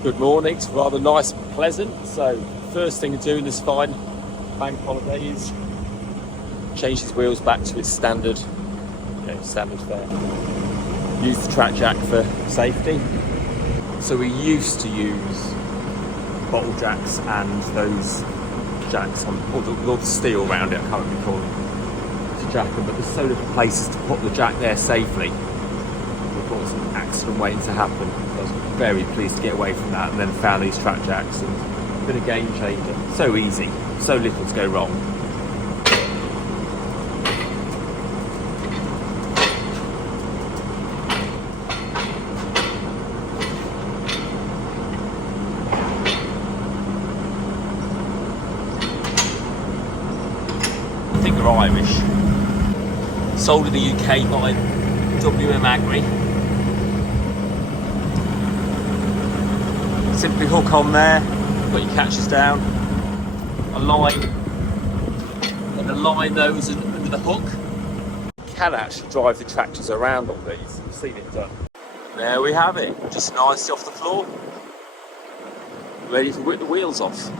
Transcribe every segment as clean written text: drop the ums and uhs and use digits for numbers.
Good morning. It's rather nice and pleasant. So first thing to do in this fine bank holiday is change these wheels back to its standard, standard fare. Use the trakjak for safety. So we used to use bottle jacks and those jacks on all the steel around it. I can't really call them to jack them, but there's so little places to put the jack there safely. We thought some accident waiting to happen. I was very pleased to get away from that, and then found these trakjaks, and been a game changer. So easy, so little to go wrong. I think they're Irish. Sold in the UK by WM Agri. Simply hook on there, put your catches down, a line, and align those under the hook. You can actually drive the tractors around on these. I've seen it done. There we have it, just nicely off the floor, ready to whip the wheels off.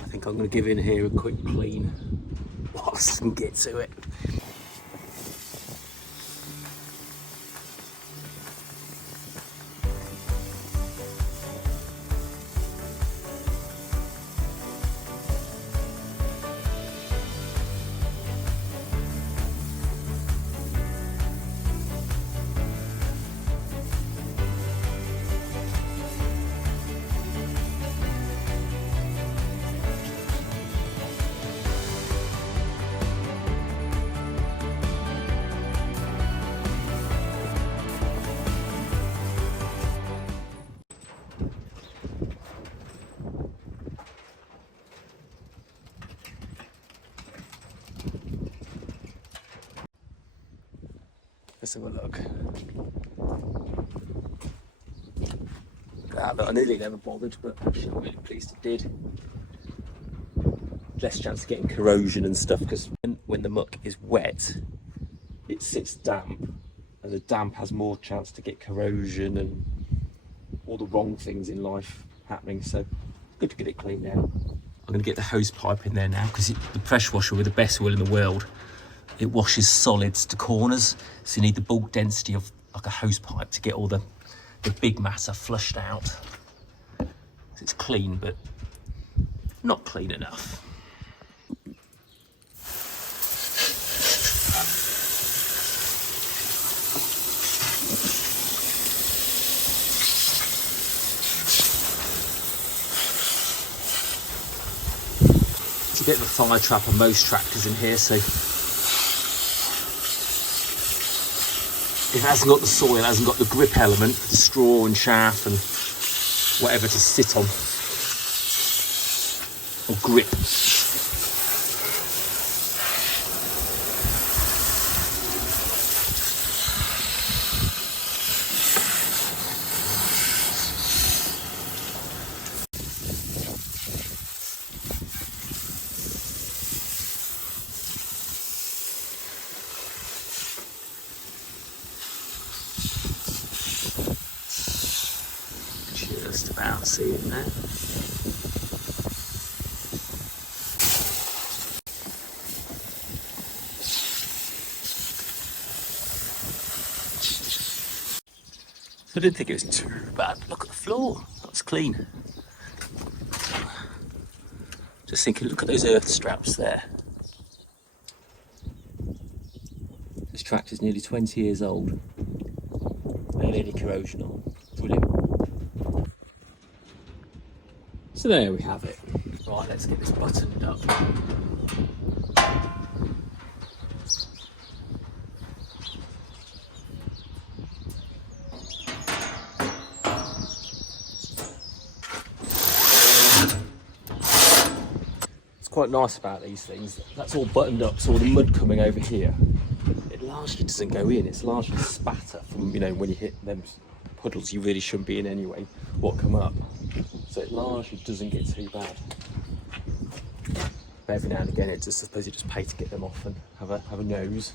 I think I'm going to give in here a quick clean whilst I can get to it. Let's have a look. I nearly never bothered, but actually I'm really pleased it did. Less chance of getting corrosion and stuff, because when the muck is wet, it sits damp, and the damp has more chance to get corrosion and all the wrong things in life happening. So good to get it clean now. I'm going to get the hose pipe in there now, because the pressure washer with the best will in the world, it washes solids to corners, so you need the bulk density of like a hose pipe to get all the big matter flushed out. So it's clean, but not clean enough. It's a bit of a fire trap on most tractors in here, so it hasn't got the soil, it hasn't got the grip element, the straw and chaff and whatever to sit on, or grip. Just about seeing that. So I didn't think it was too bad. Look at the floor, that's clean. Just thinking, look at those earth straps there. This tractor's nearly 20 years old. Barely any corrosion on. Brilliant. So there we have it. Right, let's get this buttoned up. It's quite nice about these things. That's all buttoned up, so all the mud coming over here, it largely doesn't go in. It's largely spatter from, when you hit them puddles you really shouldn't be in anyway, what come up. So it largely doesn't get too bad. every now and again. It's just, I suppose you just pay to get them off and have a nose.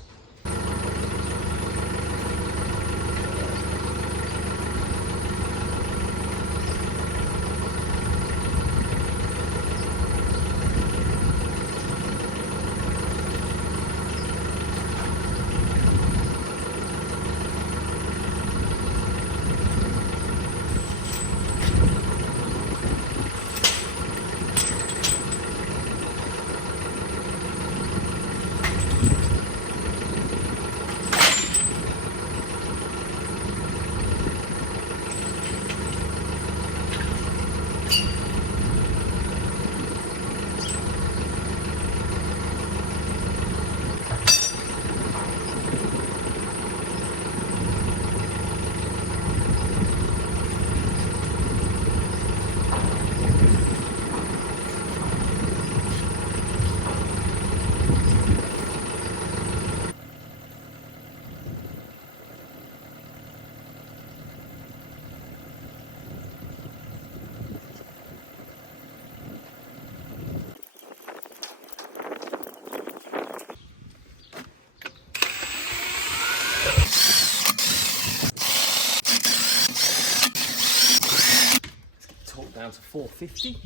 Down to 450.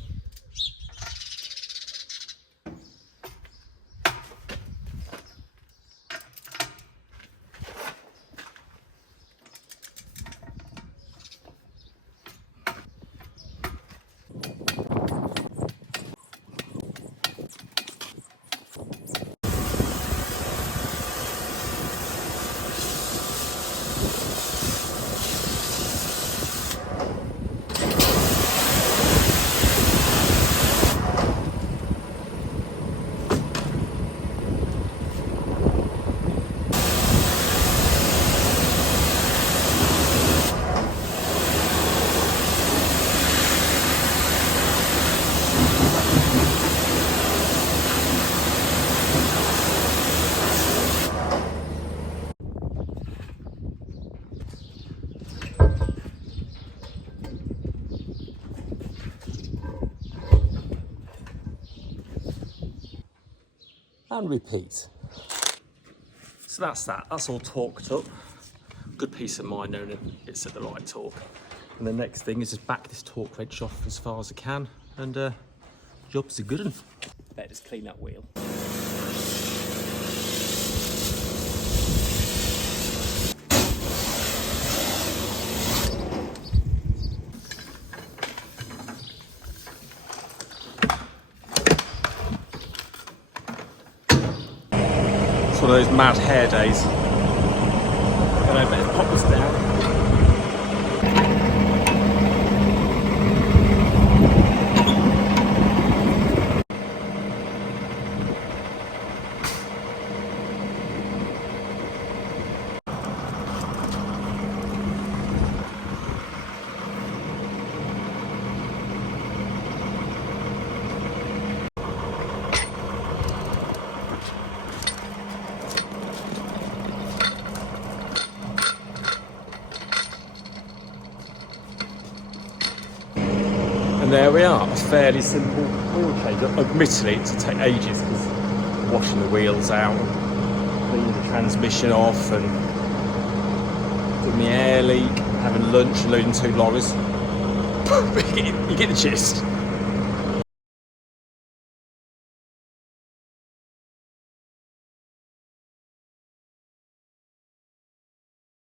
And repeat. So that's that. That's all torqued up. Good peace of mind knowing it's at the right torque. And the next thing is just back this torque wrench off as far as I can, and job's a good one. Better just clean that wheel. It's one of those mad hair days. I better pop this down. And there we are, a fairly simple wheel change. Admittedly, it'll take ages because washing the wheels out, cleaning the transmission off, and doing the air leak, having lunch, and loading 2 lorries. You get the gist.